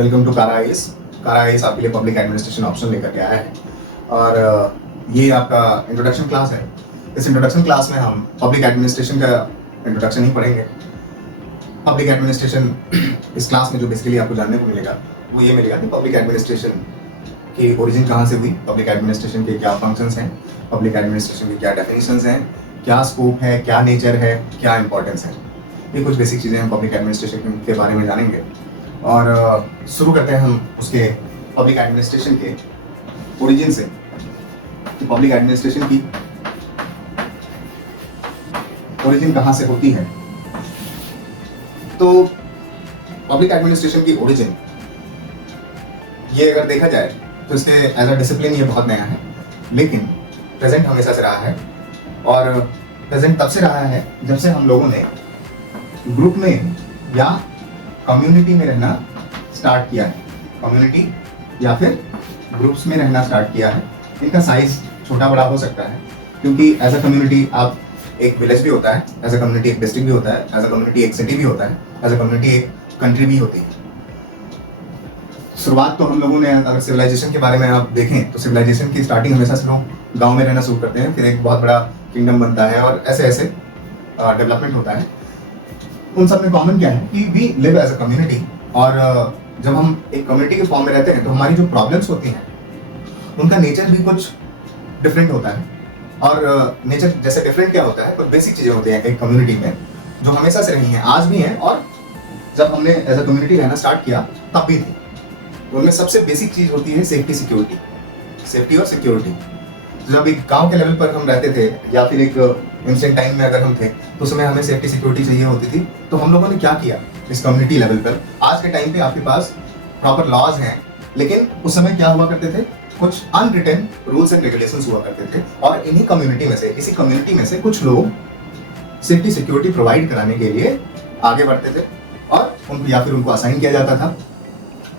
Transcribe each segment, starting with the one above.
Welcome to कारा IAS. कारा IAS आपके लिए पब्लिक एडमिनिस्ट्रेशन ऑप्शन लेकर के आया है और ये आपका इंट्रोडक्शन क्लास है। इस इंट्रोडक्शन क्लास में हम पब्लिक एडमिनिस्ट्रेशन का इंट्रोडक्शन ही पढ़ेंगे। पब्लिक एडमिनिस्ट्रेशन इस क्लास में जो बेसिकली आपको जानने को मिलेगा वो ये मिलेगा कि पब्लिक एडमिनिस्ट्रेशन की ओरिजिन कहाँ से हुई, पब्लिक एडमिनिस्ट्रेशन के क्या फंक्शंस हैं, पब्लिक एडमिनिस्ट्रेशन की क्या डेफिनेशंस हैं, क्या स्कोप है, क्या नेचर है, क्या इंपॉर्टेंस है। ये कुछ बेसिक चीज़ें हम पब्लिक एडमिनिस्ट्रेशन के बारे में जानेंगे और शुरू करते हैं हम उसके पब्लिक एडमिनिस्ट्रेशन के ओरिजिन से कि पब्लिक एडमिनिस्ट्रेशन की ओरिजिन कहाँ से होती है। तो पब्लिक एडमिनिस्ट्रेशन की ओरिजिन ये अगर देखा जाए तो इसके एज अ डिसिप्लिन ये बहुत नया है, लेकिन प्रेजेंट हमेशा से रहा है और प्रेजेंट तब से रहा है जब से हम लोगों ने ग्रुप में या कम्युनिटी में रहना स्टार्ट किया है। कम्युनिटी या फिर ग्रुप्स में रहना स्टार्ट किया है। इनका साइज छोटा बड़ा हो सकता है क्योंकि एज अ कम्युनिटी आप एक विलेज भी होता है, एज अ कम्युनिटी एक डिस्ट्रिक्ट भी होता है, एज अ कम्युनिटी एक सिटी भी होता है, एज अ कम्युनिटी एक कंट्री भी होती है। शुरुआत तो हम लोगों ने अगर सिविलाइजेशन के बारे में आप देखें तो सिविलाइजेशन की स्टार्टिंग हमेशा से लोग गाँव में रहना शुरू करते हैं, फिर एक बहुत बड़ा किंगडम बनता है और ऐसे ऐसे डेवलपमेंट होता है। उन सब में कॉमन क्या है कि we live as a community और जब हम एक कम्युनिटी के फॉर्म में रहते हैं तो हमारी जो प्रॉब्लम्स होती हैं उनका नेचर भी कुछ डिफरेंट होता है। और नेचर जैसे डिफरेंट क्या होता है, कुछ बेसिक चीज़ें होती हैं एक कम्युनिटी में जो हमेशा से रही हैं, आज भी हैं और जब हमने एज अ कम्युनिटी रहना स्टार्ट किया तब भी थी। तो उनमें सबसे बेसिक चीज़ होती है सेफ्टी सिक्योरिटी, सेफ्टी और सिक्योरिटी। जब एक गांव के लेवल पर हम रहते थे या फिर एक इंस्टेंट टाइम में अगर हम थे तो उस समय हमें सेफ्टी सिक्योरिटी चाहिए होती थी। तो हम लोगों ने क्या किया इस कम्युनिटी लेवल पर, आज के टाइम पे आपके पास प्रॉपर लॉज हैं, लेकिन उस समय क्या हुआ करते थे, कुछ अनरिटन रूल्स एंड रेगुलेशंस हुआ करते थे और इन्हीं कम्युनिटी में से, इसी कम्युनिटी में से कुछ लोग सेफ्टी सिक्योरिटी प्रोवाइड कराने के लिए आगे बढ़ते थे और उनको या फिर उनको असाइन किया जाता था,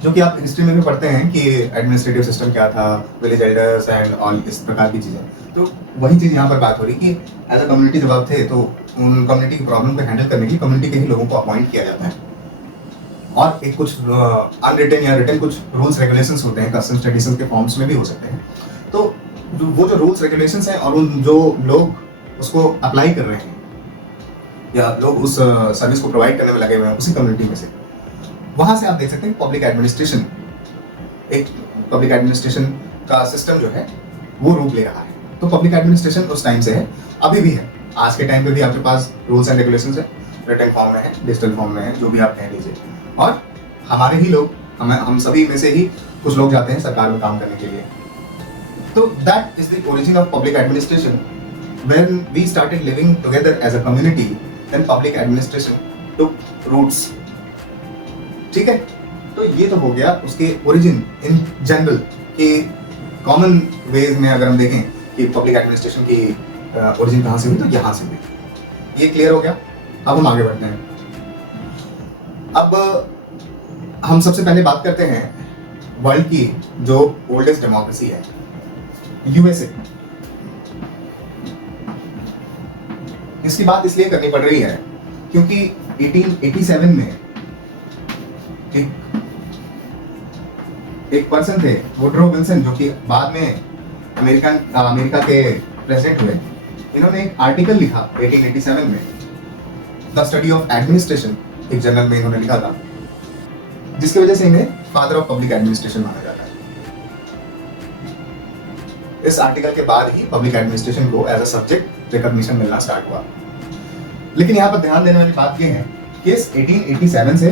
जो कि आप हिस्ट्री में भी पढ़ते हैं कि एडमिनिस्ट्रेटिव सिस्टम क्या था, विलेज एल्डर्स एंड ऑल इस प्रकार की चीज़ें। तो वही चीज़ यहाँ पर बात हो रही कि एज अ कम्युनिटी जब आप थे तो उन कम्युनिटी की प्रॉब्लम को हैंडल करने के लिए कम्युनिटी के ही लोगों को अपॉइंट किया जाता है और एक कुछ अनरिटन या रिटन कुछ रूल्स रेगुलेशंस होते हैं, कस्टम्स ट्रेडिशंस के फॉर्म्स में भी हो सकते हैं। तो वो जो रूल्स रेगुलेशंस हैं और उन जो लोग उसको अप्लाई कर रहे हैं या लोग उस सर्विस को प्रोवाइड करने में लगे हुए हैं उसी कम्युनिटी में से, वहां से आप देख सकते हैं पब्लिक एडमिनिस्ट्रेशन, एक पब्लिक एडमिनिस्ट्रेशन का सिस्टम जो है वो रूप ले रहा है। तो पब्लिक एडमिनिस्ट्रेशन उस टाइम से है, अभी भी है, आज के टाइम पे भी आपके पास रूल्स एंड रेगुलेशंस है, रिटन फॉर्म में है, डिजिटल फॉर्म में है, जो भी आप कह लीजिए। और हमारे ही लोग, हम सभी में से ही कुछ लोग जाते हैं सरकार में काम करने के लिए। तो that is the origin of public administration. When we started living together as a community, then public administration took roots. ठीक है, तो ये तो हो गया उसके ओरिजिन इन जनरल के कॉमन वेज में। अगर हम देखें कि पब्लिक एडमिनिस्ट्रेशन की ओरिजिन कहाँ से हुई तो यहाँ से हुई, ये क्लियर हो गया। अब हम आगे बढ़ते हैं। अब हम सबसे पहले बात करते हैं वर्ल्ड की जो ओल्डेस्ट डेमोक्रेसी है, यूएसए। इसकी बात इसलिए करनी पड़ रही है क्योंकि 1887 में एक पर्सन थे, वुडरो विल्सन, जो कि बाद में अमेरिका के प्रेसिडेंट हुए। इन्होंने एक आर्टिकल लिखा 1887 में, द स्टडी ऑफ एडमिनिस्ट्रेशन, एक जर्नल में इन्होंने लिखा था, जिसकी वजह से इन्हें फादर ऑफ पब्लिक एडमिनिस्ट्रेशन माना जाता है। इस आर्टिकल के बाद ही पब्लिक एडमिनिस्ट्रेशन को एज अ सब्जेक्ट रिकॉग्निशन मिलना स्टार्ट हुआ। लेकिन यहाँ पर ध्यान देने वाली बात यह है कि इस 1887 से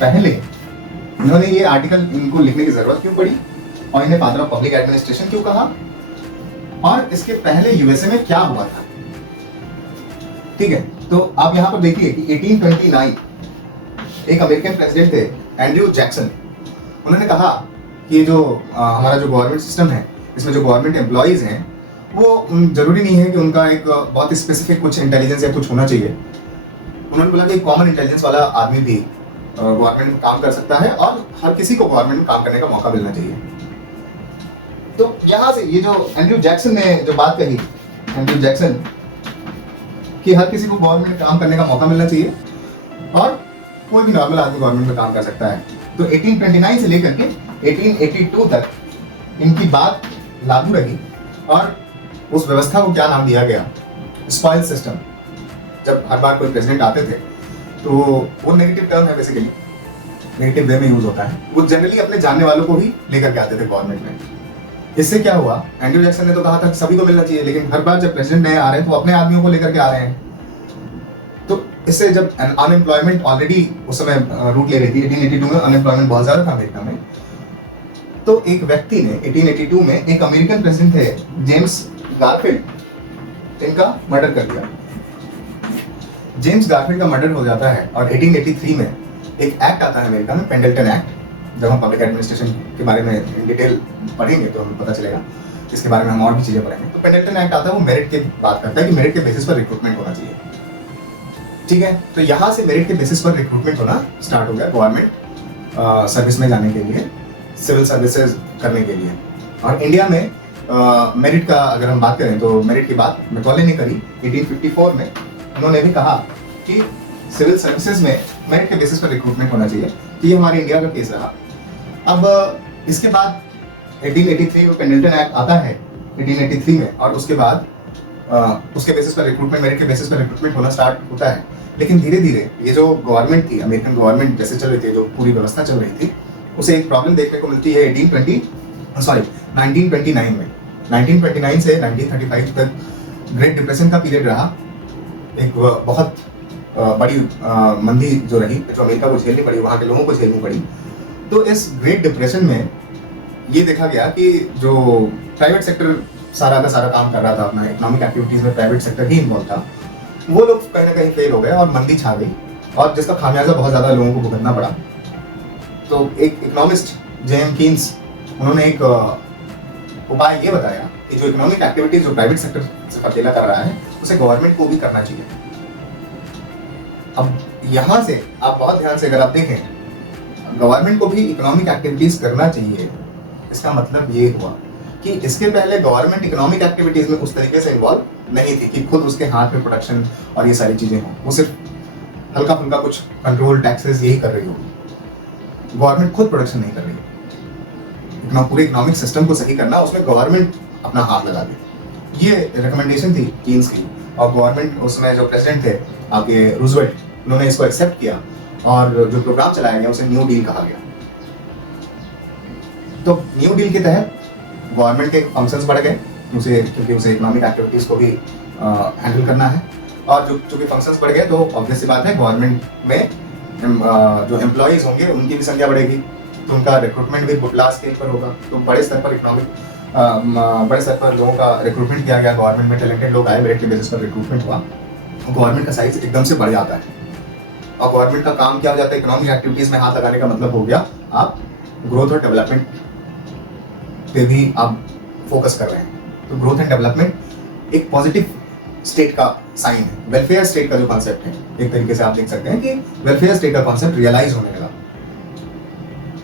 पहले इन्होंने ये आर्टिकल इनको लिखने की जरूरत क्यों पड़ी और इन्हें फादर ऑफ पब्लिक एडमिनिस्ट्रेशन क्यों कहा, और इसके पहले यूएसए में क्या हुआ था। ठीक है, तो आप यहाँ पर देखिए कि 1829 एक अमेरिकन प्रेसिडेंट थे, एंड्रयू जैक्सन। उन्होंने कहा कि जो हमारा जो गवर्नमेंट सिस्टम है, इसमें जो गवर्नमेंट एम्प्लॉयज हैं वो जरूरी नहीं है कि उनका एक बहुत स्पेसिफिक कुछ इंटेलिजेंस या कुछ होना चाहिए। उन्होंने बोला कि कॉमन इंटेलिजेंस वाला आदमी भी गवर्नमेंट में काम कर सकता है और हर किसी को गवर्नमेंट में काम करने का मौका मिलना चाहिए। तो यहाँ से ये जो एंड्रयू जैक्सन ने जो बात कही, एंड्रयू जैक्सन, कि हर किसी को गवर्नमेंट में काम करने का मौका मिलना चाहिए और कोई भी नॉर्मल आदमी गवर्नमेंट में काम कर सकता है, तो 1829 से लेकर के 1882 तक इनकी बात लागू रही और उस व्यवस्था को क्या नाम दिया गया, स्पॉइल सिस्टम। जब हर बार कोई प्रेसिडेंट आते थे तो वो नेगेटिव टर्म है, बेसिकली नेगेटिव वे में यूज होता है, वो जनरली अपने जानने वालों को ही लेकर के आते थे गवर्नमेंट में। इससे क्या हुआ, एंड्रयू जैक्सन ने तो कहा था सभी को मिलना चाहिए, लेकिन हर बार जब प्रेसिडेंट नए आ रहे हैं तो अपने आदमियों को लेकर के आ रहे हैं। तो इससे जब अनएम्प्लॉयमेंट ऑलरेडी उस समय रूट ले रही थी, 1882 में अनएम्प्लॉयमेंट बहुत ज्यादा था अमेरिका में, तो एक व्यक्ति ने 1882 में एक अमेरिकन प्रेसिडेंट थे जेम्स गारफील्ड, इनका मर्डर कर दिया। जेम्स गारफील्ड का मर्डर हो जाता है और 1883 में एक एक्ट आता है अमेरिका में, पेंडल्टन एक्ट। जब हम पब्लिक एडमिनिस्ट्रेशन के बारे में इन डिटेल पढ़ेंगे तो हमें पता चलेगा, इसके बारे में हम और भी चीजें पढ़ेंगे। तो पेंडल्टन एक्ट आता है, वो मेरिट की बात करता है कि मेरिट के बेसिस पर रिक्रूटमेंट होना चाहिए। ठीक है, तो यहाँ से मेरिट के बेसिस पर रिक्रूटमेंट होना स्टार्ट हो गया गवर्नमेंट सर्विस में जाने के लिए, सिविल सर्विसेज करने के लिए। और इंडिया में मेरिट का अगर हम बात करें तो मेरिट की बात मैकॉले ने करी 1854 में। उन्होंने भी कहा कि सिविल सर्विसेज में मेरिट के बेसिस पर रिक्रूटमेंट होना चाहिए। तो ये हमारे इंडिया का केस रहा। अब इसके बाद 1883 में पेंडल्टन एक्ट आता है 1883 में, और उसके बाद उसके बेसिस पर रिक्रूटमेंट, मेरिट के बेसिस पर रिक्रूटमेंट होना स्टार्ट होता है। लेकिन धीरे धीरे ये जो गवर्नमेंट थी, अमेरिकन गवर्नमेंट जैसे चल रही थी, जो पूरी व्यवस्था चल रही थी, उसे एक प्रॉब्लम देखने को मिलती है 1929 में। 1929 से 1935 तक ग्रेट डिप्रेशन का पीरियड रहा। एक बहुत बड़ी मंदी जो रही, जो अमेरिका को झेलनी पड़ी, वहाँ के लोगों को झेलनी पड़ी। तो इस ग्रेट डिप्रेशन में ये देखा गया कि जो प्राइवेट सेक्टर सारा का सारा काम कर रहा था, अपना इकोनॉमिक एक्टिविटीज में प्राइवेट सेक्टर ही इन्वॉल्व था, वो लोग कहीं ना कहीं फेल हो गए और मंदी छा गई, और जिसका खामियाजा बहुत ज़्यादा लोगों को भुगतना पड़ा। तो एक इकोनॉमिस्ट जेएम कीन्स, उन्होंने एक उपाय ये बताया कि जो इकोनॉमिक एक्टिविटीज जो प्राइवेट सेक्टर से अकेला कर रहा है, उसे गवर्नमेंट को भी करना चाहिए। अब यहाँ से आप बहुत ध्यान से अगर आप देखें, गवर्नमेंट को भी इकोनॉमिक एक्टिविटीज करना चाहिए, इसका मतलब ये हुआ कि इसके पहले गवर्नमेंट इकोनॉमिक एक्टिविटीज में उस तरीके से इन्वॉल्व नहीं थी कि खुद उसके हाथ में प्रोडक्शन और ये सारी चीजें हों। वो सिर्फ हल्का फुल्का कुछ कंट्रोल, टैक्सेस यही कर रही होगी। गवर्नमेंट खुद प्रोडक्शन नहीं कर रही। पूरे इकोनॉमिक सिस्टम को सही करना, उसमें गवर्नमेंट अपना हाथ लगा दे। ये रिकमेंडेशन थी कीन्स की, और गवर्नमेंट उसमें जो प्रेसिडेंट थे आपके रूजवेल्ट, उन्होंने इसको एक्सेप्ट किया और जो प्रोग्राम चलाया गया उसे न्यू डील कहा गया। तो न्यू डील के तहत गवर्नमेंट के फंक्शंस बढ़ गए, क्योंकि उसे इकोनॉमिक एक्टिविटीज को भी हैंडल करना है। और जो चूंकि फंक्शंस बढ़ गए तो ऑब्वियस सी बात है, गवर्नमेंट में जो एम्प्लॉयज होंगे उनकी भी संख्या बढ़ेगी, तो उनका रिक्रूटमेंट भी लार्ज स्केल पर होगा। तो बड़े स्तर पर बड़े स्तर पर लोगों का रिक्रूटमेंट किया गया, गवर्नमेंट में टैलेंटेड लोग आए, मेरिट के बेसिस पर रिक्रूटमेंट हुआ, गवर्नमेंट का साइज एकदम से बढ़ जाता है। और गवर्नमेंट का काम क्या हो जाता है, इकोनॉमिक एक्टिविटीज में हाथ लगाने का मतलब हो गया आप ग्रोथ और डेवलपमेंट पे भी आप फोकस कर रहे हैं। तो ग्रोथ एंड डेवलपमेंट एक पॉजिटिव स्टेट का साइन है। वेलफेयर स्टेट का जो कॉन्सेप्ट है, एक तरीके से आप देख सकते हैं कि वेलफेयर स्टेट का कॉन्सेप्ट रियलाइज होने लगा,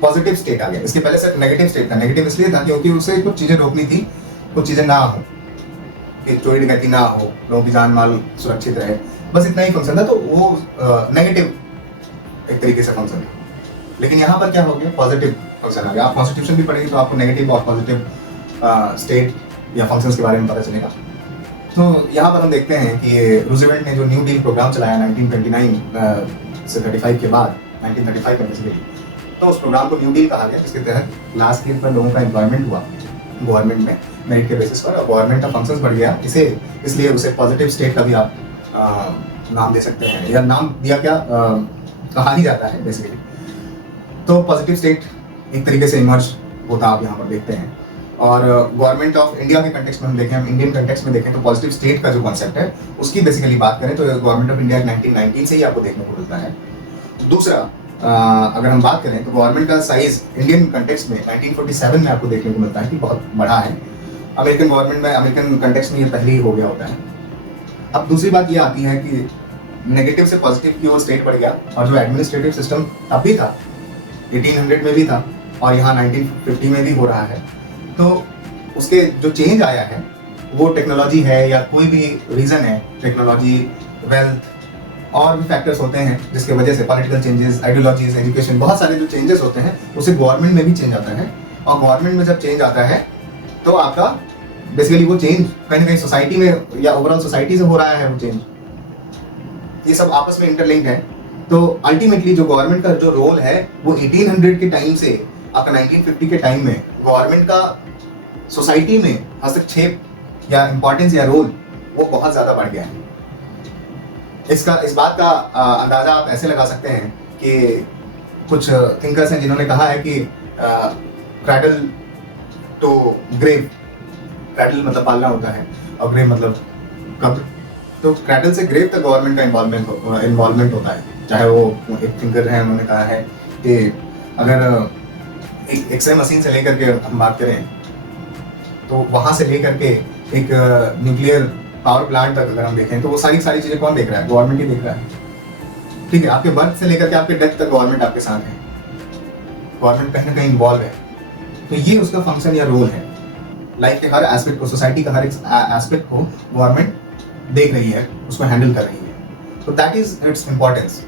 पॉजिटिव स्टेट आ गया। इसके पहले सिर्फ नेगेटिव स्टेट था। नेगेटिव इसलिए था क्योंकि उसे कुछ चीजें रोकनी थी, कुछ चीजें ना हो, कि चोरी डकैती ना हो, लोगों की जान माल सुरक्षित रहे, बस इतना ही फंक्शन था। तो वो नेगेटिव एक तरीके से फंक्शन था। लेकिन यहाँ पर क्या हो गया, पॉजिटिव फंक्शन आ गया। आप कॉन्स्टिट्यूशन भी पढ़ेंगे तो आपको नेगेटिव और पॉजिटिव स्टेट या फंक्शंस के बारे में पता चलेगा। तो यहाँ पर हम देखते हैं कि रूजवेल्ट ने जो न्यू डील प्रोग्राम चलाया 1929 से 35 के बाद, 1935 में बेसिकली, तो उस प्रोग्राम को न्यू डील कहा गया, जिसके तहत लार्ज स्केल पर लोगों का एम्प्लॉयमेंट हुआ गवर्नमेंट में मेरिट के बेसिस पर, और गवर्नमेंट का फंक्शंस बढ़ गया। इसलिए उसे पॉजिटिव स्टेट का भी आप नाम दे सकते हैं, या नाम दिया क्या कहा ही जाता है बेसिकली। तो पॉजिटिव स्टेट एक तरीके से इमर्ज होता आप यहाँ पर देखते हैं। और गवर्नमेंट ऑफ इंडिया के कंटेक्स्ट में हम देखें, हम इंडियन कंटेक्स्ट में देखें, तो पॉजिटिव स्टेट का जो कॉन्सेप्ट है उसकी बेसिकली बात करें तो गवर्नमेंट ऑफ इंडिया 1919 से ही आपको देखने को मिलता है। दूसरा, अगर हम बात करें तो गवर्नमेंट का साइज इंडियन कंटेक्स्ट में 1947 में आपको देखने को मिलता है कि बहुत बड़ा है। अमेरिकन गवर्नमेंट में, अमेरिकन कंटेक्स्ट में ये पहले ही हो गया होता है। अब दूसरी बात ये आती है कि नेगेटिव से पॉजिटिव की ओर स्टेट बढ़ गया, और जो एडमिनिस्ट्रेटिव सिस्टम तब भी था, 1800 में भी था और यहाँ 1950 में भी हो रहा है। तो उसके जो चेंज आया है वो टेक्नोलॉजी है या कोई भी रीज़न है, टेक्नोलॉजी, वेल्थ और भी फैक्टर्स होते हैं जिसके वजह से पॉलिटिकल चेंजेस, आइडियोलॉजीज, एजुकेशन, बहुत सारे जो चेंजेस होते हैं उससे गवर्नमेंट में भी चेंज आता है। और गवर्नमेंट में जब चेंज आता है तो आपका बेसिकली वो चेंज कहीं ना कहीं सोसाइटी में या ओवरऑल सोसाइटी से हो रहा है वो चेंज, ये सब आपस में इंटरलिंक्ड है। तो अल्टीमेटली जो गवर्नमेंट का जो रोल है वो 1800 के टाइम से आपका 1950 के टाइम में गवर्नमेंट का सोसाइटी में हस्तक्षेप या इम्पोर्टेंस या रोल वो बहुत ज़्यादा बढ़ गया है। इस बात का अंदाज़ा आप ऐसे लगा सकते हैं कि कुछ थिंकर्स हैं जिन्होंने कहा है कि क्रैडल टू ग्रेव, क्रैडल मतलब पालना होता है और ग्रेव मतलब कब्र, तो क्रैडल से ग्रेव तक गवर्नमेंट का इन्वॉल्वमेंट होता है। चाहे वो एक थिंकर है, उन्होंने कहा है कि अगर एक एक्सरे मशीन से लेकर के हम बात करें तो वहाँ से लेकर के एक न्यूक्लियर पावर प्लांट तक अगर हम देखें तो वो सारी चीज़ें कौन देख रहा है? गवर्नमेंट ही देख रहा है। ठीक है, आपके बर्थ से लेकर के आपके डेथ तक गवर्नमेंट आपके साथ है, गवर्नमेंट कहीं ना कहीं इन्वॉल्व है। तो ये उसका फंक्शन या रोल है। लाइफ के हर एस्पेक्ट को, सोसाइटी का हर एक एस्पेक्ट को गवर्नमेंट देख रही है, उसको हैंडल कर रही है। तो दैट इज इट्स इम्पोर्टेंस।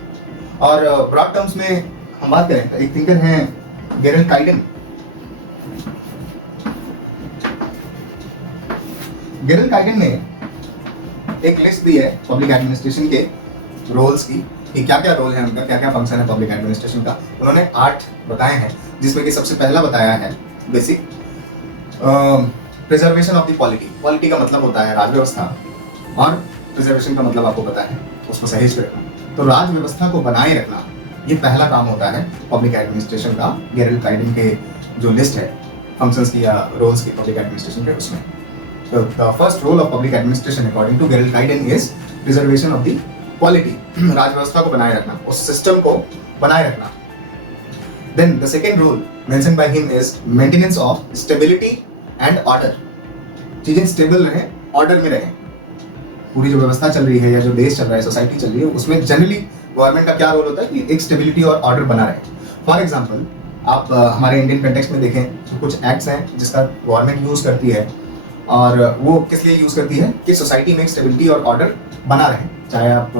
और ब्रॉड टर्म्स में हम बात करें तो एक थिंकर हैं गेरल्ड काइडेन। गेरल्ड काइडेन ने एक लिस्ट दी है पब्लिक एडमिनिस्ट्रेशन के रोल्स की कि क्या क्या रोल है उनका, क्या क्या फंक्शन है पब्लिक एडमिनिस्ट्रेशन का। उन्होंने 8 बताए हैं, जिसमें कि सबसे पहला बताया है basic preservation of the polity. Polity का मतलब होता है राज व्यवस्था, और प्रिजर्वेशन का मतलब आपको पता है उसको सहेज के रखना। तो राज व्यवस्था को बनाए रखना ये पहला काम होता है पब्लिक एडमिनिस्ट्रेशन का। गेरल्ड काइडेन के जो लिस्ट है फंक्शंस की या रोल्स की पब्लिक एडमिनिस्ट्रेशन के, उसमें So the first role of public administration according to Gerald Kaiden is preservation of the polity. राज व्यवस्था को बनाए रखना, उस सिस्टम को बनाए रखना। Then the second role mentioned by him is maintenance of stability and order. चीजें स्टेबल रहें, ऑर्डर में रहें। पूरी जो व्यवस्था चल रही है या जो देश चल रहा है, सोसाइटी चल रही है, उसमें जनरली गवर्नमेंट का क्या रोल होता है कि एक स्टेबिलिटी और ऑर्डर बना रहे। फॉर एग्जाम्पल आप हमारे इंडियन कंटेक्स्ट में देखें तो कुछ एक्ट्स हैं जिसका गवर्नमेंट यूज करती है, और वो किस लिए यूज करती है कि सोसाइटी में स्टेबिलिटी और ऑर्डर बना रहे। चाहे आप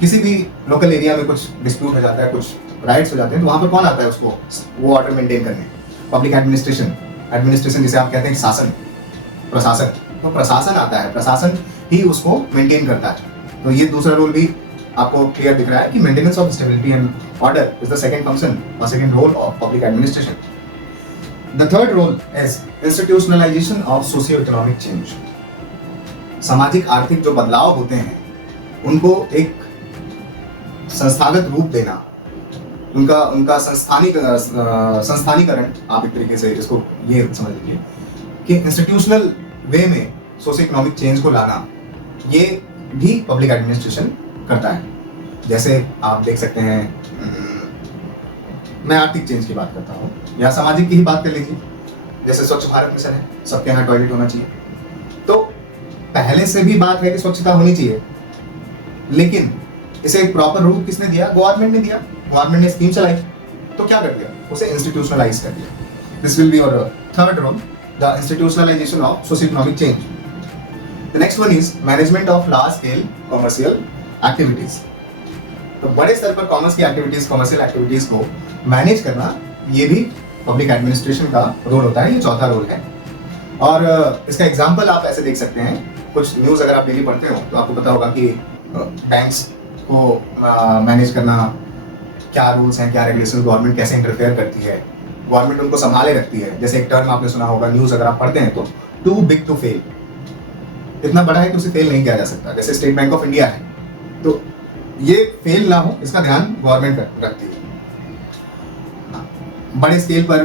किसी भी लोकल एरिया में कुछ डिस्प्यूट हो जाता है, कुछ राइट्स हो जाते हैं, तो वहाँ पर कौन आता है उसको वो ऑर्डर मेंटेन करने? Public administration. एडमिनिस्ट्रेशन जिसे आप कहते हैं शासन, प्रशासन, तो प्रशासन आता है, प्रशासन ही उसको मेंटेन करता है। तो ये दूसरा रोल भी आपको क्लियर दिख रहा है कि maintenance of stability and order is the second function और second role of public administration. The third role is institutionalization of socio-economic change. सामाजिक आर्थिक जो बदलाव होते हैं उनको एक संस्थागत रूप देना, उनका संस्थानीकरण, आप एक तरीके से इसको ये समझ लीजिए कि इंस्टीट्यूशनल वे में सोशियो इकोनॉमिक चेंज को लाना, ये भी पब्लिक एडमिनिस्ट्रेशन करता है। जैसे आप देख सकते हैं, मैं आर्थिक चेंज की बात करता हूँ या सामाजिक की ही बात कर लीजिए। जैसे स्वच्छ भारत मिशन है, सबके यहाँ टॉयलेट होना चाहिए, तो पहले से भी बात है कि स्वच्छता होनी चाहिए, लेकिन इसे एक प्रॉपर रूप किसने दिया? गवर्नमेंट ने दिया। गवर्नमेंट ने स्कीम चलाई, तो क्या कर दिया? उसे इंस्टीट्यूशनलाइज कर दिया। This will be your third role, the institutionalisation of socio economic change. The next one is management of large scale commercial activities. तो बड़े स्तर पर कॉमर्स की एक्टिविटीज, कमर्शियल एक्टिविटीज को मैनेज करना, ये भी पब्लिक एडमिनिस्ट्रेशन का रोल होता है। ये चौथा रोल है। और इसका एग्जांपल आप ऐसे देख सकते हैं, कुछ न्यूज़ अगर आप डेली पढ़ते हो तो आपको पता होगा कि बैंक्स को मैनेज करना, क्या रूल्स हैं, क्या रेगुलेशन, गवर्नमेंट कैसे इंटरफेयर करती है, गवर्नमेंट उनको संभाले रखती है। जैसे एक टर्म आपने सुना होगा, न्यूज़ अगर आप पढ़ते हैं तो, टू बिग टू फेल। इतना बड़ा है कि उसे फेल नहीं किया जा सकता। जैसे स्टेट बैंक ऑफ इंडिया है, तो ये फेल ना हो इसका ध्यान गवर्नमेंट रखती है। बड़े स्केल पर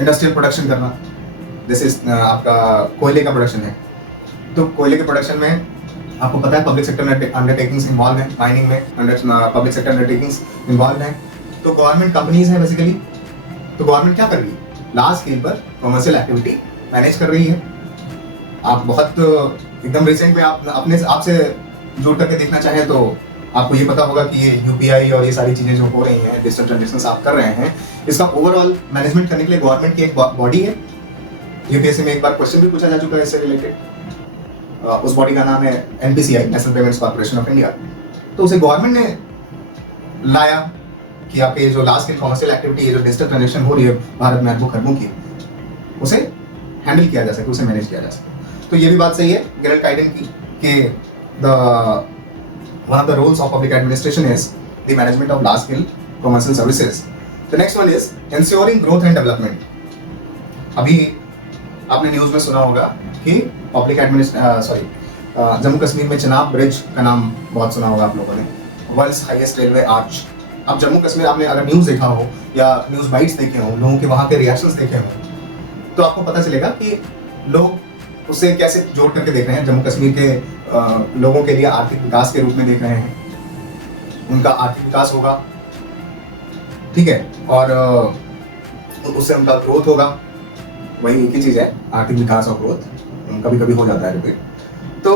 इंडस्ट्रियल प्रोडक्शन करना, जैसे आपका कोयले का प्रोडक्शन है, तो कोयले के प्रोडक्शन में आपको पता है पब्लिक सेक्टर अंडरटेकिंग्स इन्वॉल्व हैं, माइनिंग में पब्लिक सेक्टर अंडरटेकिंग्स इन्वॉल्व हैं। तो गवर्नमेंट कंपनीज हैं बेसिकली। तो गवर्नमेंट क्या कर रही है? लार्ज स्केल पर कमर्शियल एक्टिविटी मैनेज कर रही है। आप बहुत एकदम रिसेंट में आप अपने आपसे जुड़ करके देखना चाहें तो आपको ये पता होगा कि ये यूपीआई और ये सारी चीज़ें जो हो रही हैं, डिजिटल ट्रांजेक्शन आप कर रहे हैं, इसका ओवरऑल मैनेजमेंट करने के लिए गवर्नमेंट की एक बॉडी है। यूपीएससी में एक बार क्वेश्चन भी पूछा जा चुका है इससे रिलेटेड। उस बॉडी का नाम है NPCI, national payments corporation of India. तो उसे गवर्नमेंट ने लाया कि आपके जो लार्ज स्केल कॉमर्शियल एक्टिविटी है, जो डिजिटल ट्रांजेक्शन हो रही है भारत में अरबों खरबों की, उसे हैंडल किया जा सके, उसे मैनेज किया जा सके। तो ये भी बात सही है गेरल्ड काइडेन की कि one of the roles of public administration is the management of large scale commercial services. The next one is ensuring growth and development. अभी आपने न्यूज़ में सुना होगा कि जम्मू कश्मीर में चिनाब ब्रिज का नाम बहुत सुना होगा आप लोगों ने, वर्ल्ड्स हाईएस्ट रेलवे आर्च। अब जम्मू कश्मीर, आपने अगर न्यूज़ देखा हो या न्यूज़ बाइट्स देखे हो, लोगों के वहाँ के रिएक्शंस देखे हो, तो आपको पता चलेगा कि लोग उसे कैसे जोड़ करके देख रहे हैं। जम्मू कश्मीर के लोगों के लिए आर्थिक विकास के रूप में देख रहे हैं, उनका आर्थिक विकास होगा, ठीक है, और उससे उनका ग्रोथ होगा। वही एक ही चीज़ है, आर्थिक विकास और ग्रोथ कभी कभी हो जाता है रिपीट। तो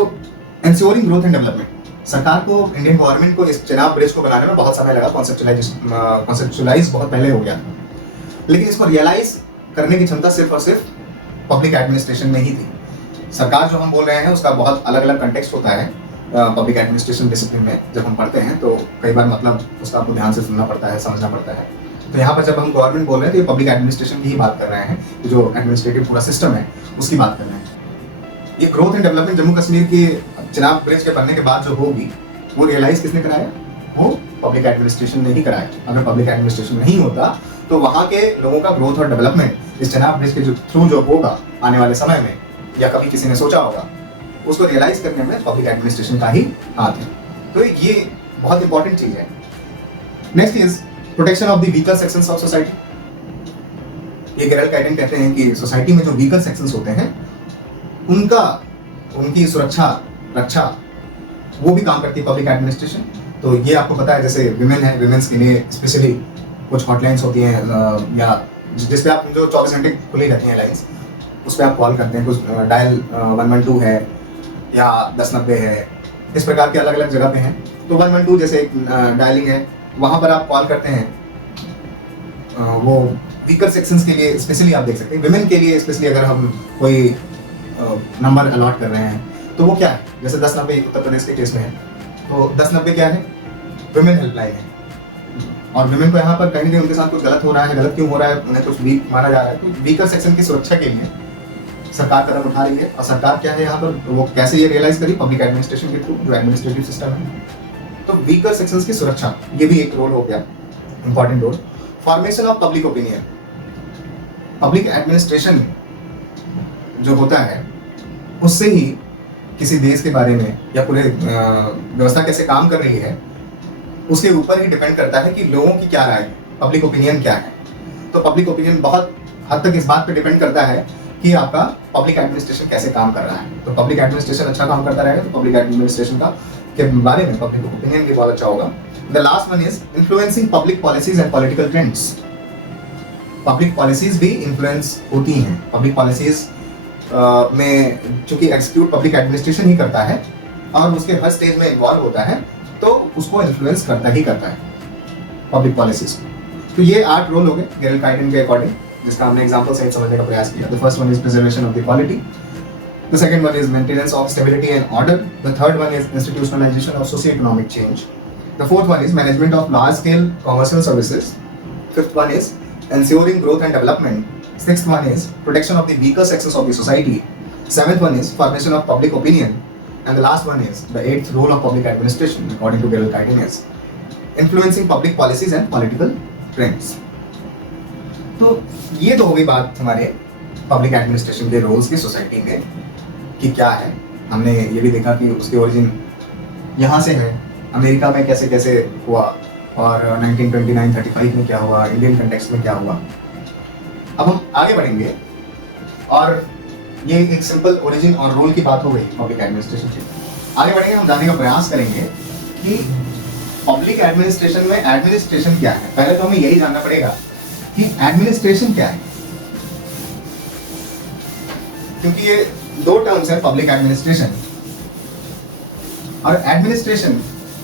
एंश्योरिंग ग्रोथ एंड डेवलपमेंट, सरकार को, इंडियन गवर्नमेंट को इस चिनाब ब्रिज को बनाने में बहुत समय लगा, कॉन्सेप्चुलाइज बहुत पहले हो गया था, लेकिन इसको रियलाइज करने की क्षमता सिर्फ और सिर्फ पब्लिक एडमिनिस्ट्रेशन में ही थी। सरकार जो हम बोल रहे हैं उसका बहुत अलग अलग कंटेक्स्ट होता है पब्लिक एडमिनिस्ट्रेशन डिसिप्लिन में। जब हम पढ़ते हैं तो कई बार मतलब उसका आपको ध्यान से सुनना पड़ता है, समझना पड़ता है। तो यहाँ पर जब हम गवर्नमेंट बोल रहे हैं तो ये पब्लिक एडमिनिस्ट्रेशन की ही बात कर रहे हैं, जो एडमिनिस्ट्रेटिव पूरा सिस्टम है उसकी बात कर रहे हैं। ये growth and development Jammu Kashmir की चिनाब ब्रिज के बनने के बाद जो होगी, वो रियलाइज किसने कराया? वो पब्लिक एडमिनिस्ट्रेशन ने ही कराया। अगर पब्लिक एडमिनिस्ट्रेशन नहीं होता तो वहाँ के लोगों का ग्रोथ और डेवलपमेंट इस चिनाब ब्रिज के थ्रू जो होगा आने वाले समय में, या कभी किसी ने सोचा होगा, उसको रियलाइज करने में पब्लिक एडमिनिस्ट्रेशन का ही हाथ है। तो ये बहुत इंपॉर्टेंट चीज है। Next is protection of the weaker sections of society. ये गेरल्ड काइडेन कहते हैं कि सोसाइटी में जो वीकर सेक्शंस होते हैं उनकी सुरक्षा, रक्षा, वो भी काम करती है पब्लिक एडमिनिस्ट्रेशन। तो ये आपको पता है, जैसे विमेन है, विमेन्स के लिए स्पेशली कुछ हॉटलाइंस होती हैं, या जिस पे आप जो 24 घंटे खुली रहती हैं लाइन्स, उस पर आप कॉल करते हैं। कुछ डायल 112 है या 1090 है, इस प्रकार के अलग अलग जगह पे हैं। तो 112 जैसे एक डायलिंग है, वहाँ पर आप कॉल करते हैं, वो वीकर सेक्शंस के लिए स्पेशली आप देख सकते हैं। विमेन के लिए स्पेशली अगर हम कोई नंबर अलॉट कर रहे हैं तो वो क्या है, जैसे 1090 उत्तर प्रदेश के केस में है, तो 1090 क्या है? विमेन हेल्पलाइन है। और विमेन को यहाँ पर कहीं ना कहीं उनके साथ कुछ गलत हो रहा है, गलत क्यों हो रहा है, उन्हें कुछ वीक माना जा रहा है, तो वीकर सेक्शन की सुरक्षा के लिए सरकार कदम उठा रही है। और सरकार क्या है यहाँ पर, वो कैसे ये रियलाइज करी? पब्लिक एडमिनिस्ट्रेशन के थ्रू, जो एडमिनिस्ट्रेटिव सिस्टम है। तो वीकर सेक्शंस की सुरक्षा, ये भी एक रोल हो गया, important role. Formation of public opinion, public administration जो होता है उससे ही किसी देश के बारे में या पूरे व्यवस्था कैसे काम कर रही है उसके ऊपर ही डिपेंड करता है कि लोगों की क्या राय है, पब्लिक ओपिनियन क्या है। तो पब्लिक ओपिनियन बहुत हद तक इस बात पे डिपेंड करता है कि आपका पब्लिक एडमिनिस्ट्रेशन कैसे काम कर रहा है। तो पब्लिक एडमिनिस्ट्रेशन अच्छा काम करता रहेगा तो पब्लिक एडमिनिस्ट्रेशन का के बारे में पब्लिक ओपिनियन भी बहुत अच्छा होगा। The last one is influencing public policies and political trends. Public policies भी इन्फ्लुएंस होती हैं। पब्लिक पॉलिसीज में चूंकि एग्जीक्यूट पब्लिक एडमिनिस्ट्रेशन ही करता है और उसके हर स्टेज में इन्वॉल्व होता है, तो उसको इन्फ्लुएंस करता ही करता है पब्लिक पॉलिसीज। तो ये 8 रोल हो गए गेरल्ड काइडेन के अकॉर्डिंग, जिसका हमने एग्जांपल सहित समझने का प्रयास किया। The first one is preservation of the polity, the second one is maintenance of stability and order, the third one is institutionalisation of socio economic change, the fourth one is management of large scale commercial services, fifth one is ensuring growth and development, sixth one is protection of the weaker sections of the society, seventh one is formation of public opinion, and the last one is the 8th role of public administration according to Gerald Kaiden is influencing public policies and political trends. तो ये तो हो गई बात हमारे public administration के roles की society में कि क्या है। हमने ये भी देखा कि उसकी ओरिजिन यहाँ से है, अमेरिका में कैसे कैसे हुआ और 1929-35 में क्या हुआ, इंडियन कंटेक्स्ट में क्या हुआ। अब हम आगे बढ़ेंगे और ये एक सिंपल ओरिजिन और रोल की बात हो गई पब्लिक एडमिनिस्ट्रेशन की। आगे बढ़ेंगे, हम जानने का प्रयास करेंगे कि पब्लिक एडमिनिस्ट्रेशन में एडमिनिस्ट्रेशन क्या है। पहले तो हमें यही जानना पड़ेगा कि एडमिनिस्ट्रेशन क्या है, क्योंकि ये 2 टर्म्स है, पब्लिक एडमिनिस्ट्रेशन और एडमिनिस्ट्रेशन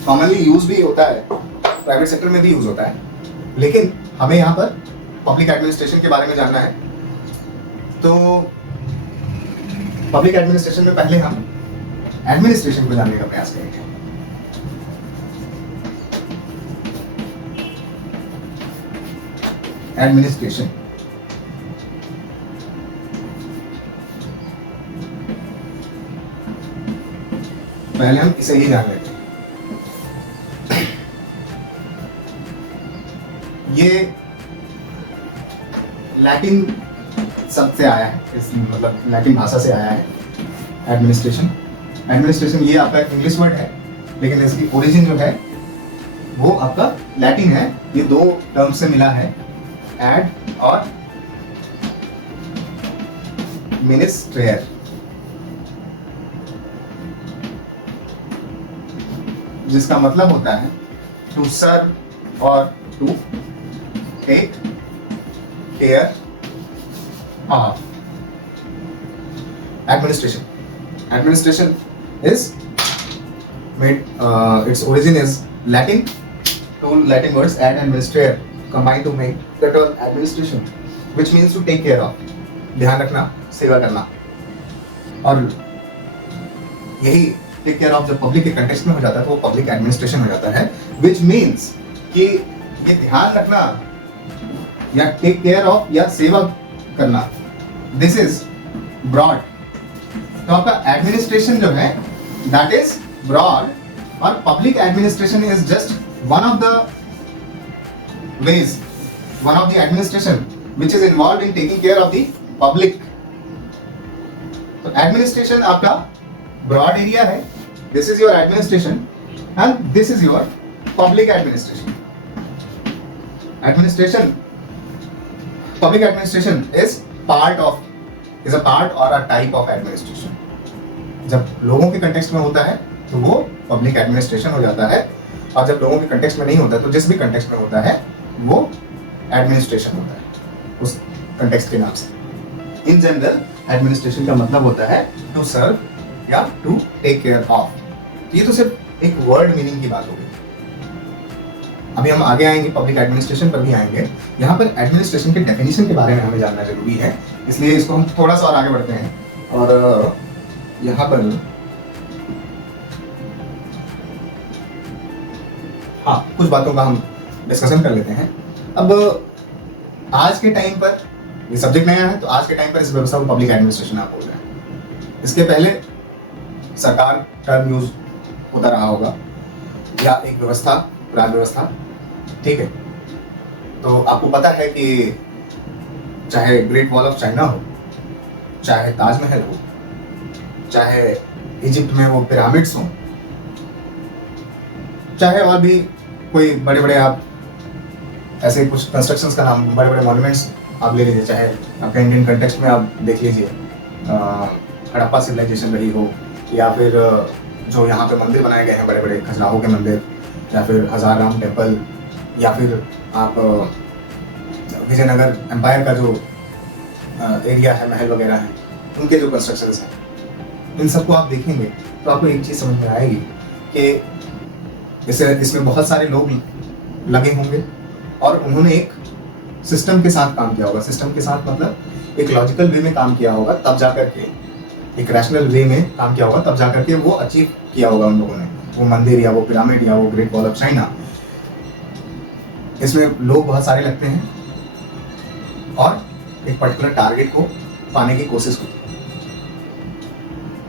कॉमनली यूज भी होता है, प्राइवेट सेक्टर में भी यूज होता है, लेकिन हमें यहाँ पर पब्लिक एडमिनिस्ट्रेशन के बारे में जानना है। तो पब्लिक एडमिनिस्ट्रेशन में पहले हम एडमिनिस्ट्रेशन को जानने का प्रयास करेंगे। एडमिनिस्ट्रेशन, पहले हम इसे ही जान लेते हैं। ये लैटिन शब्द से आया है, इस मतलब लैटिन भाषा से आया है एडमिनिस्ट्रेशन। एडमिनिस्ट्रेशन ये आपका इंग्लिश वर्ड है, लेकिन इसकी ओरिजिन जो है वो आपका लैटिन है। ये दो टर्म से मिला है, एड और मिनिस्ट्रेयर, जिसका मतलब होता है टू सर्व और to take care of. Administration is made, its origin is Latin, two Latin words add and minister combined to make the term administration, which means to take care of, ध्यान रखना, सेवा करना। और यही take care of जब public के context में हो जाता है तो वो पब्लिक एडमिनिस्ट्रेशन हो जाता है, which means कि ये ध्यान रखना या टेक केयर ऑफ या सेवा करना, दिस इज ब्रॉड। तो आपका एडमिनिस्ट्रेशन जो है दैट इज ब्रॉड, और public administration is just one of the ways, one of the administration which is involve in taking care of the public. तो administration आपका ब्रॉड एरिया है, this is your administration and this is your public administration. Administration, public administration is a part or a type of administration। जब लोगों के context में होता है तो वो पब्लिक एडमिनिस्ट्रेशन हो जाता है, और जब लोगों के कंटेक्स्ट में नहीं होता तो जिस भी कंटेक्स्ट में होता है वो एडमिनिस्ट्रेशन होता है उस कंटेक्स्ट के नाम से। इन जनरल एडमिनिस्ट्रेशन का मतलब होता है टू सर्व या टू टेक केयर ऑफ। ये तो सिर्फ एक वर्ड मीनिंग की बात होगी। अभी हम आगे आएंगे, पब्लिक एडमिनिस्ट्रेशन पर भी आएंगे। यहाँ पर एडमिनिस्ट्रेशन के डेफिनेशन के बारे में हमें जानना जरूरी है, इसलिए इसको हम थोड़ा सा और आगे बढ़ते हैं और यहाँ पर हाँ कुछ बातों का हम डिस्कशन कर लेते हैं। अब आज के टाइम पर ये सब्जेक्ट नया है, तो आज के टाइम पर इस व्यवस्था को पब्लिक एडमिनिस्ट्रेशन आप बोल रहे हैं। इसके पहले सरकार टर्म यूज होता रहा होगा, या एक व्यवस्था, राज्य व्यवस्था, ठीक है। तो आपको पता है कि चाहे ग्रेट वॉल ऑफ चाइना हो, चाहे ताजमहल हो, चाहे इजिप्ट में वो पिरामिड्स हो, चाहे और भी कोई बड़े बड़े आप ऐसे कुछ कंस्ट्रक्शंस का नाम, बड़े बड़े मॉन्यूमेंट्स आप ले लीजिए, चाहे आपके इंडियन कंटेक्स्ट में आप देख लीजिए, हड़प्पा सिविलाइजेशन रही हो, या फिर जो यहाँ पे मंदिर बनाए गए हैं बड़े बड़े खजुराहो के मंदिर, या फिर हज़ार राम टेम्पल, या फिर आप विजयनगर एम्पायर का जो एरिया है, महल वगैरह हैं, उनके जो कंस्ट्रक्शंस हैं, इन सबको आप देखेंगे तो आपको एक चीज़ समझ में आएगी कि इसमें बहुत सारे लोग लगे होंगे और उन्होंने एक सिस्टम के साथ काम किया होगा। सिस्टम के साथ मतलब एक लॉजिकल वे में काम किया होगा, तब जा करके एक रैशनल वे में काम किया होगा, तब जा करके वो अचीव किया होगा उन लोगों ने, वो मंदिर या वो पिरामिड या वो ग्रेट वॉल ऑफ चाइना। इसमें लोग बहुत सारे लगते हैं और एक पर्टिकुलर टारगेट को पाने की कोशिश होती है।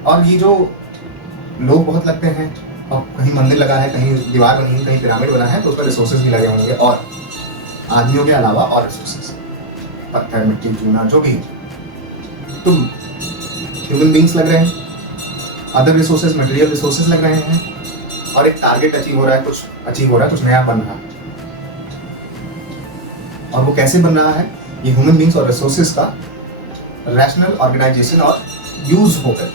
और ये जो लोग बहुत लगते हैं, और कहीं मंदिर लगा है, कहीं दीवार बनी है, कहीं पिरामिड बना है, तो उस पर रिसोर्सेज भी लगे होंगे, और आदमियों के अलावा और रिसोर्सेज, पत्थर, मिट्टी, चूना, जो भी, तो ह्यूमन बींग्स लग रहे हैं, अदर रिसोर्सेज, मटेरियल रिसोर्सेज लग रहे हैं, और एक टारगेट अचीव हो रहा है, कुछ अचीव हो रहा है, कुछ नया बन रहा है। और वो कैसे बन रहा है? ये ह्यूमन बींग्स और रिसोर्सेज का रैशनल ऑर्गेनाइजेशन और यूज होकर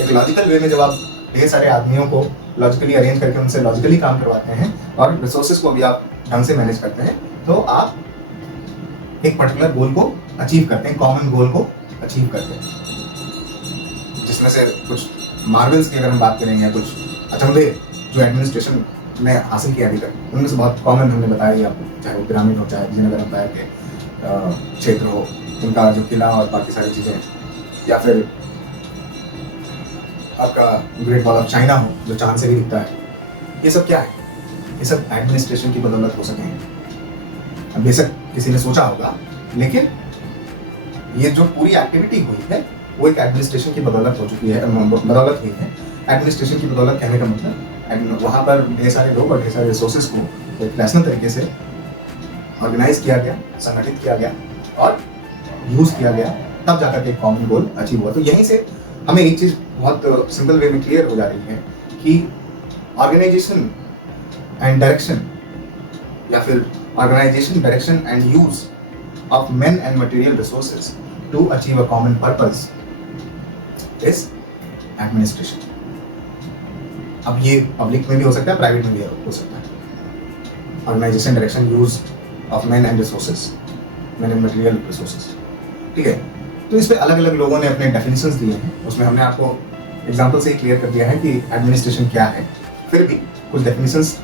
एक लॉजिकल वे में, जब आप ढेर सारे आदमियों को लॉजिकली अरेंज करके उनसे लॉजिकली काम करवाते हैं और रिसोर्सेज को भी आप ढंग से मैनेज करते हैं, तो आप एक पर्टिकुलर गोल को अचीव करते हैं, कॉमन गोल को अचीव करते हैं। जिसमें से कुछ मार्वल्स की अगर हम बात करें, या कुछ अचंभे जो एडमिनिस्ट्रेशन ने हासिल किया अभी तक, उनमें से बहुत कॉमन हमने बताया आपको, चाहे वो पिरामिड हो, चाहे विजयनगर एम्पायर के क्षेत्र हो, उनका जो किला और बाकी सारी चीज़ें, या फिर आपका ग्रेट वॉल ऑफ चाइना हो जो चांद से भी दिखता है, ये सब क्या है? ये सब एडमिनिस्ट्रेशन की बदौलत हो सके हैं। अब बेशक किसी ने सोचा होगा, लेकिन ये जो पूरी एक्टिविटी हुई है वो एक एडमिनिस्ट्रेशन की बदौलत हो चुकी है, बदौलत हुई है। एडमिनिस्ट्रेशन की बदौलत कहने का मतलब वहाँ पर ढेर सारे लोग और ढेर सारे रिसोर्सेज को एक रैशनल तरीके से ऑर्गेनाइज किया गया, संगठित किया गया और यूज किया गया, तब जाकर के कॉमन गोल अचीव हुआ। तो यहीं से हमें एक चीज बहुत सिंपल वे में क्लियर हो जा रही है कि ऑर्गेनाइजेशन एंड डायरेक्शन या फिर organisation, direction and use of men and material resources to achieve a common purpose is administration. अब ये पब्लिक में भी हो सकता है, प्राइवेट में भी हो सकता है। Organisation, direction, use of man and resources, man and material resources, ठीक है। तो इस पे अलग अलग लोगों ने अपने डेफिनेशंस दिए हैं, उसमें हमने आपको एग्जांपल से ही क्लियर कर दिया है कि एडमिनिस्ट्रेशन क्या है। फिर भी कुछ डेफिनेशंस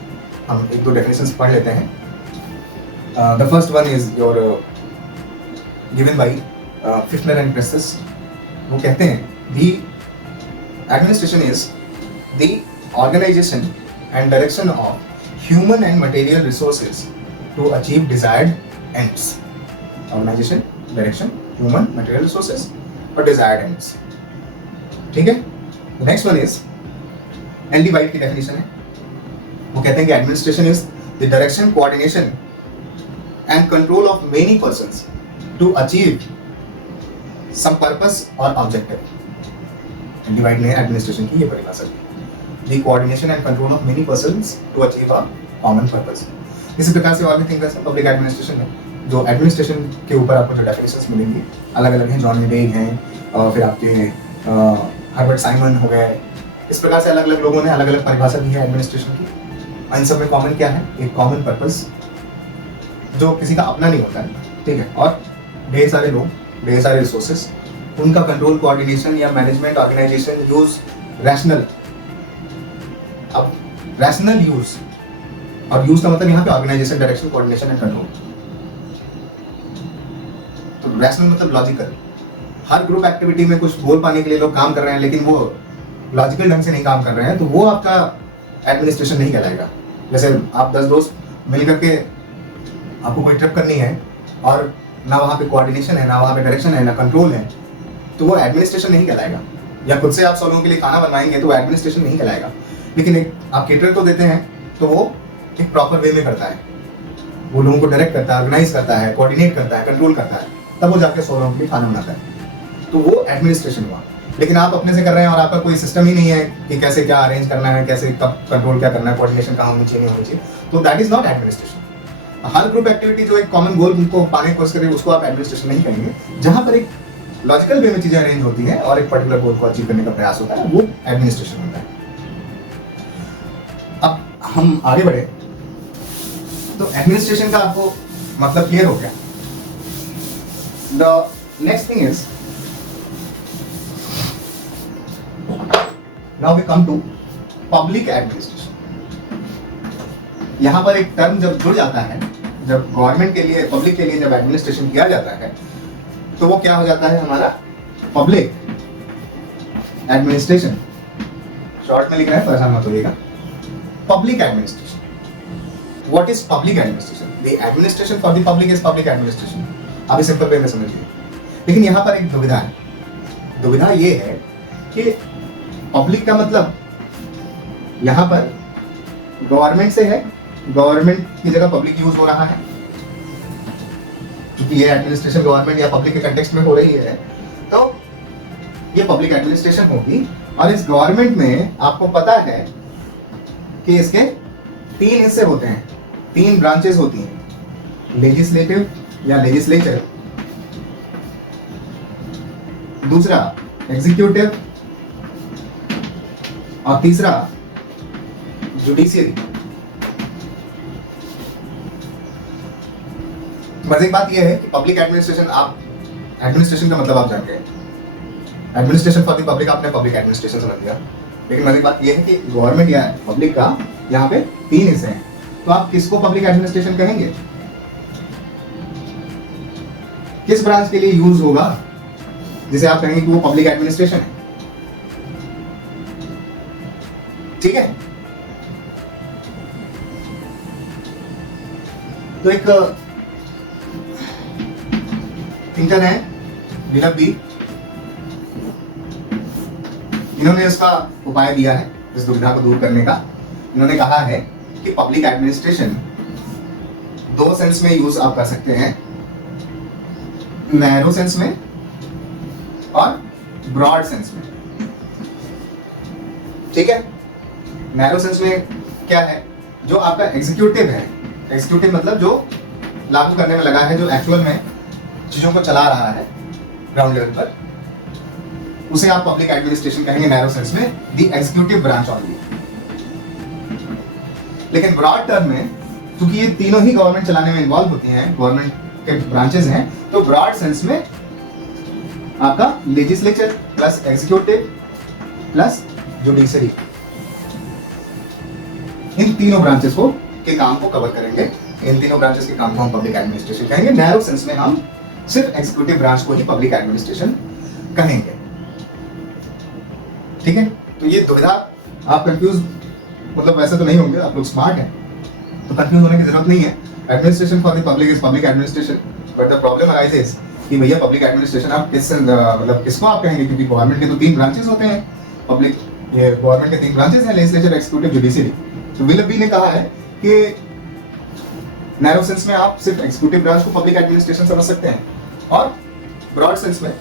हम एक दो डेफिनेशंस पढ़ लेते हैं। The first one is your given by Pfiffner and Presthus. वो कहते हैं the administration is the organization and direction of human and material resources to achieve desired ends. Organization, direction, human, material resources or desired ends. ठीक है? The next one is L.D. White की definition है। वो कहते हैं कि administration is the direction, coordination and control of many persons to achieve some purpose or objective. L.D. White ने administration की ये परिभाषा दी। The coordination and control of many persons to achieve a common purpose. इसी प्रकार से और भी thinkers हैं पब्लिक एडमिनिस्ट्रेशन में, जो एडमिनिस्ट्रेशन के ऊपर आपको जो डेफिनेशंस मिलेंगी अलग अलग हैं। जॉन मेबेग हैं और फिर आपके हर्बर्ट साइमन हो गए। इस प्रकार से अलग अलग लोगों ने अलग अलग परिभाषा दी है एडमिनिस्ट्रेशन की। इन सब में कॉमन क्या है? एक कॉमन पर्पस जो किसी का अपना नहीं होता है, ठीक है, और ढेर सारे लोग, ढेर सारे रिसोर्सेज, उनका कंट्रोल, कोऑर्डिनेशन या मैनेजमेंट, ऑर्गेनाइजेशन, यूज, रैशनल। अब रैशनल यूज, और यूज का मतलब यहाँ पे organisation, direction, coordination and control. तो रैशनल मतलब लॉजिकल। हर ग्रुप एक्टिविटी में कुछ गोल पाने के लिए लोग काम कर रहे हैं, लेकिन वो लॉजिकल ढंग से नहीं काम कर रहे हैं, तो वो आपका एडमिनिस्ट्रेशन नहीं कहलाएगा। जैसे आप 10 दोस्त मिलकर के आपको कोई ट्रिप करनी है और ना वहाँ पे कोऑर्डिनेशन है, ना वहाँ पे डायरेक्शन है, ना कंट्रोल है, तो वो एडमिनिस्ट्रेशन नहीं कहलाएगा। या खुद से आप 100 लोगों के लिए खाना बनवाएंगे तो वो एडमिनिस्ट्रेशन नहीं कहलाएगा। लेकिन एक आप केटर को देते हैं तो वो एक प्रॉपर वे में करता है, वो लोगों को डायरेक्ट करता है, ऑर्गेनाइज करता है, कोऑर्डिनेट करता है, कंट्रोल करता है, तब वो जाके 100 लोगों के लिए खाना बनाता है, तो वो एडमिनिस्ट्रेशन हुआ। लेकिन आप अपने से कर रहे हैं और आपका कोई सिस्टम ही नहीं है कि कैसे क्या अरेंज करना है, कैसे कब कंट्रोल क्या करना है, कोऑर्डिनेशन कहाँ होनी चाहिए, नहीं होनी चाहिए, तो that is not administration. Her group activity जो एक कॉमन गोल को पाने की कोशिश करे उसको आप एडमिनिस्ट्रेशन नहीं कहेंगे। जहाँ पर एक लॉजिकल वे में चीजें अरेंज होती हैं और एक पर्टिकुलर गोल को अचीव करने का प्रयास होता है, वो एडमिनिस्ट्रेशन होता है। अब हम आगे बढ़े तो एडमिनिस्ट्रेशन का आपको मतलब क्लियर हो गया। The next thing is now we come to public administration. यहां पर एक टर्म जब जुड़ जाता है, जब गवर्नमेंट के लिए, पब्लिक के लिए जब एडमिनिस्ट्रेशन किया जाता है, तो वो क्या हो जाता है हमारा पब्लिक एडमिनिस्ट्रेशन। शॉर्ट में लिख रहे हैं, परेशान मत होइएगा। Public administration. What is public administration? The administration for the public is public administration. आप इस सिंपल वे में समझिए। लेकिन यहां पर एक दुविधा है। दुविधा ये है कि पब्लिक का मतलब यहां पर गवर्नमेंट से है, गवर्नमेंट की जगह पब्लिक यूज हो रहा है, क्योंकि ये एडमिनिस्ट्रेशन गवर्नमेंट या पब्लिक के कंटेक्स्ट में हो रही है, तो ये पब्लिक एडमिनिस्ट्रेशन होगी। और इस गवर्नमेंट में आपको पता है कि इसके 3 हिस्से होते हैं, 3 ब्रांचेस होती हैं, लेजिस्लेटिव या लेजिस्लेचर, दूसरा एग्जीक्यूटिव और तीसरा जुडिशियरी। मजे की बात यह है कि पब्लिक एडमिनिस्ट्रेशन, आप एडमिनिस्ट्रेशन का मतलब आप जानते हैं, एडमिनिस्ट्रेशन फॉर द पब्लिक आपने पब्लिक एडमिनिस्ट्रेशन समझ लिया। लेकिन मजे की बात यह है कि गवर्नमेंट या पब्लिक का यहाँ पे 3 हिस्से हैं, तो आप किसको पब्लिक एडमिनिस्ट्रेशन कहेंगे? किस ब्रांच के लिए यूज होगा जिसे आप कहेंगे कि वो पब्लिक एडमिनिस्ट्रेशन है? ठीक है। तो एक थिंकर है विलियम बी, इन्होंने इसका उपाय दिया है इस दुविधा को दूर करने का। इन्होंने कहा है कि पब्लिक एडमिनिस्ट्रेशन दो सेंस में यूज आप कर सकते हैं, नैरो सेंस में और ब्रॉड सेंस में। ठीक है, नैरो सेंस में क्या है, जो आपका एग्जीक्यूटिव है, एग्जीक्यूटिव मतलब जो लागू करने में लगा है, जो एक्चुअल में चीजों को चला रहा है ग्राउंड लेवल पर, उसे आप पब्लिक एडमिनिस्ट्रेशन कहेंगे नैरो सेंस में, द एग्जीक्यूटिव ब्रांच ऑनली। लेकिन ब्रॉड टर्म में क्योंकि ये तीनों ही गवर्नमेंट चलाने में इन्वॉल्व होती हैं, गवर्नमेंट के ब्रांचेस हैं, तो ब्रॉड सेंस में आपका legislature plus executive plus judiciary, इन तीनों ब्रांचेस को के काम को कवर करेंगे। इन तीनों ब्रांचेस के काम को हम पब्लिक एडमिनिस्ट्रेशन कहेंगे। नैरो सेंस में हम सिर्फ एग्जीक्यूटिव ब्रांच को ही पब्लिक एडमिनिस्ट्रेशन कहेंगे। ठीक है, तो ये दुविधा आप कंफ्यूज मतलब वैसे तो नहीं होंगे, आप लोग स्मार्ट हैं तो कंफ्यूज होने की जरूरत नहीं है। Administration for the public is public administration, but the problem arises कि भैया पब्लिक एडमिनिस्ट्रेशन आप किस मतलब किसको आप कहेंगे, क्योंकि गवर्नमेंट के तो तीन ब्रांचेस होते हैं, पब्लिक ये गवर्नमेंट के तीन ब्रांचेस हैं, लेजिस्लेचर, एक्जीक्यूटिव, जुडिशरी। तो विलियम बी ने कहा है कि नैरो सेंस में आप सिर्फ एग्जीक्यूटिव ब्रांच को पब्लिक एडमिनिस्ट्रेशन समझ सकते हैं, और ब्रॉड सेंस में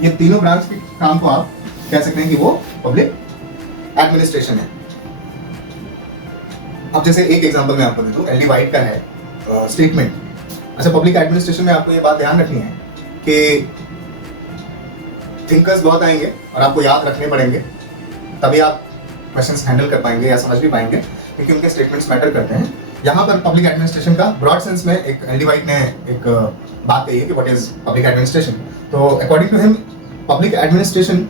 ये तीनों ब्रांच के काम को आप कह सकते हैं कि वो पब्लिक एडमिनिस्ट्रेशन है। अब जैसे एक एग्जांपल मैं आपको दे दूं, एल डी वाइट का है स्टेटमेंट। अच्छा, पब्लिक एडमिनिस्ट्रेशन में आपको ये बात ध्यान रखनी है कि थिंकर्स बहुत आएंगे और आपको याद रखने पड़ेंगे, तभी आप क्वेश्चंस हैंडल कर पाएंगे या समझ भी पाएंगे, क्योंकि उनके स्टेटमेंट्स मैटर करते हैं। यहाँ पर पब्लिक एडमिनिस्ट्रेशन का ब्रॉड सेंस में एक एल डी वाइट ने एक बात कही है कि व्हाट इज पब्लिक एडमिनिस्ट्रेशन। तो according to him, public administration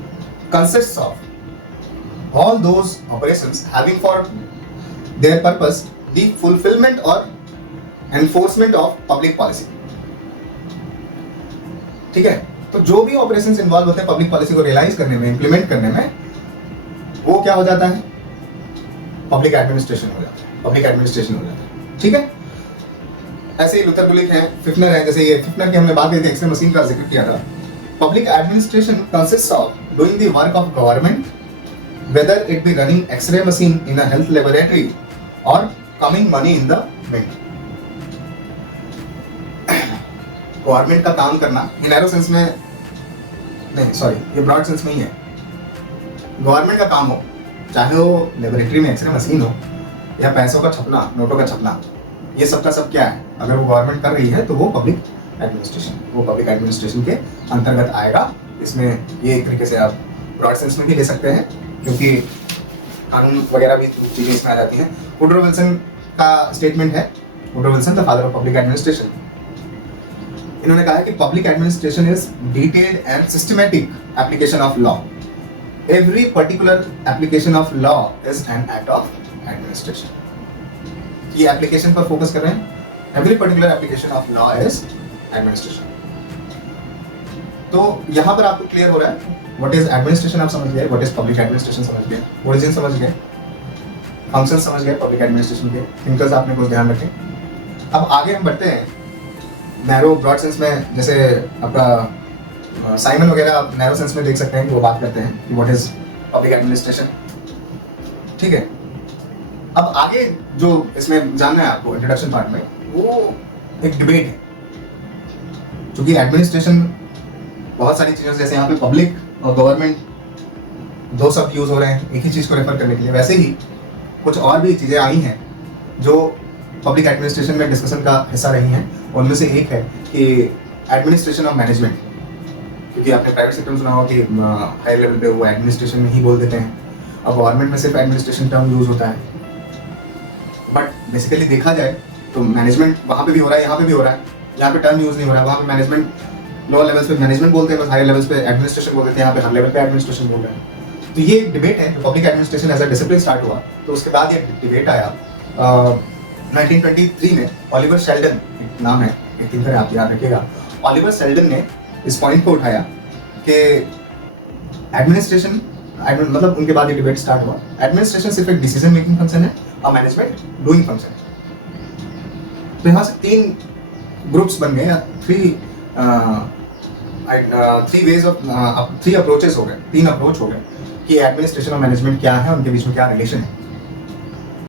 consists of all those operations having for their purpose the fulfillment or enforcement of public policy। ठीक है, तो जो भी ऑपरेशंस इन्वॉल्व होते हैं पब्लिक पॉलिसी को रियलाइज करने में, इंप्लीमेंट करने में, वो क्या हो जाता है, पब्लिक एडमिनिस्ट्रेशन हो जाता है, पब्लिक एडमिनिस्ट्रेशन हो जाता है। ठीक है, ऐसे ही लुथर गुलिक है, फिफ्नर है, जैसे ये फिफ्नर की हमने बात की थी, एक्स-रे मशीन का जिक्र किया था। Public administration consists of doing the work of government, whether it be running X-ray machine in a health laboratory or coming money in the mint। Government का काम करना, ये नैरो सेंस में नहीं, सॉरी, ये ब्रॉड सेंस में ही है। Government का काम हो, चाहे वो लेबोरेटरी में एक्सरे मशीन हो या पैसों का छपना, नोटों का छपना, ये सब का सब क्या है, अगर वो गवर्नमेंट कर रही है तो वो पब्लिक एडमिनिस्ट्रेशन, वो पब्लिक एडमिनिस्ट्रेशन के अंतर्गत आएगा। इसमें ये एक तरीके से आप ब्रॉड सेंस में भी ले सकते हैं, क्योंकि कानून वगैरह भी चीजें इसमें आ जाती हैं। वुडरो विल्सन का स्टेटमेंट है, Woodrow Wilson the father of public administration. इन्होंने कहा है कि public administration is detailed and systematic application of law. Every particular application of law is an act of administration. ये एप्लीकेशन पर फोकस कर रहे हैं, every particular application of law is administration. तो यहाँ पर आपको क्लियर हो रहा है व्हाट इज एडमिनिस्ट्रेशन, आप समझ गए, व्हाट इज पब्लिक एडमिनिस्ट्रेशन समझ गए, ओरिजिन समझ गए, फंक्शन समझ गए पब्लिक एडमिनिस्ट्रेशन के, थिंकर्स आपने कुछ ध्यान रखें। अब आगे हम बढ़ते हैं नैरो ब्रॉड सेंस में। जैसे आपका साइमन वगैरह आप नैरो सेंस में देख सकते हैं कि वो बात करते हैं कि व्हाट इज पब्लिक एडमिनिस्ट्रेशन। ठीक है, अब आगे जो इसमें जानना है आपको इंट्रोडक्शन पार्ट में, वो एक डिबेट है, क्योंकि एडमिनिस्ट्रेशन बहुत सारी चीज़ों से, जैसे यहाँ पे पब्लिक और गवर्नमेंट दो शब्द यूज हो रहे हैं एक ही चीज़ को रेफर करने के लिए, वैसे ही कुछ और भी चीज़ें आई हैं जो पब्लिक एडमिनिस्ट्रेशन में डिस्कशन का हिस्सा रही हैं। उनमें से एक है कि एडमिनिस्ट्रेशन ऑफ मैनेजमेंट, क्योंकि आपने प्राइवेट सेक्टर में सुना हो कि हाई लेवल पे वो एडमिनिस्ट्रेशन में ही बोल देते हैं, अब गवर्नमेंट में सिर्फ एडमिनिस्ट्रेशन टर्म यूज होता है, बट बेसिकली देखा जाए तो मैनेजमेंट वहाँ पे भी हो रहा है, यहाँ पे भी हो रहा है। यहाँ पे टर्म यूज नहीं हो रहा है, वहाँ पे मैनेजमेंट लो लेवल्स पे मैनेजमेंट बोलते हैं, बस हाई लेवल्स पे एडमिनिस्ट्रेशन बोलते हैं, यहाँ पे हर लेवल पे एडमिनिस्ट्रेशन बोल रहे हैं। तो ये एक डिबेट है, जो public administration as a discipline start हुआ, तो उसके बाद ये डिबेट आया 1923 में। ऑलिवर शेल्डन एक नाम है, एक थिंकर है, आप याद रखिएगा। ऑलिवर शेल्डन ने इस पॉइंट को उठाया कि एडमिनिस्ट्रेशन मतलब उनके बाद ये डिबेट स्टार्ट हुआ, एडमिनिस्ट्रेशन सिर्फ एक डिसीजन मेकिंग फंक्शन है और मैनेजमेंट डूइंग फंक्शन है। तो यहाँ से 3 ग्रुप्स बन गए, 3 अप्रोचेस हो गए, 3 अप्रोच हो गए कि एडमिनिस्ट्रेशन और मैनेजमेंट क्या है, उनके बीच में क्या रिलेशन है।